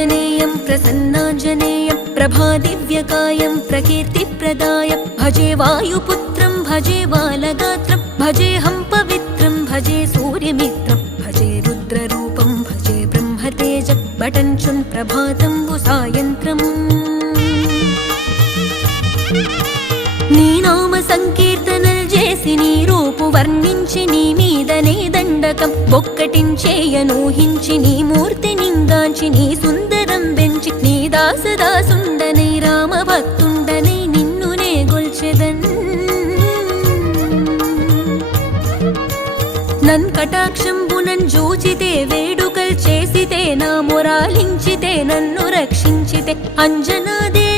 आञ्जनेयं प्रसन्नाञ्जनेयं प्रभादिव्यकायं प्रकीर्तिप्रदाय भजे वायुपुत्रं भजे बालगात्रं भजेऽहं पवित्रं भजे सूर्यमित्रं भजे रुद्ररूपं भजे ब्रह्मतेज बटञ्चुन् प्रभातं सायन्त्रम् నీ నామ సంకీర్తనలు చేసి నీ రూపు వర్ణించి నీ మీదనే దండకం ఒక్కటించేయనూహించి నీ మూర్తి నింగాంచి నీ సుందరం పెంచి నీ దాసదాసుండనై రామభక్తుండనై నిన్నునే గొల్చెదన్ నన్ కటాక్షంబునన్ జూచితే వేడుకల్ చేసితే నా మొరాలించితే నన్ను రక్షించితే అంజనాదే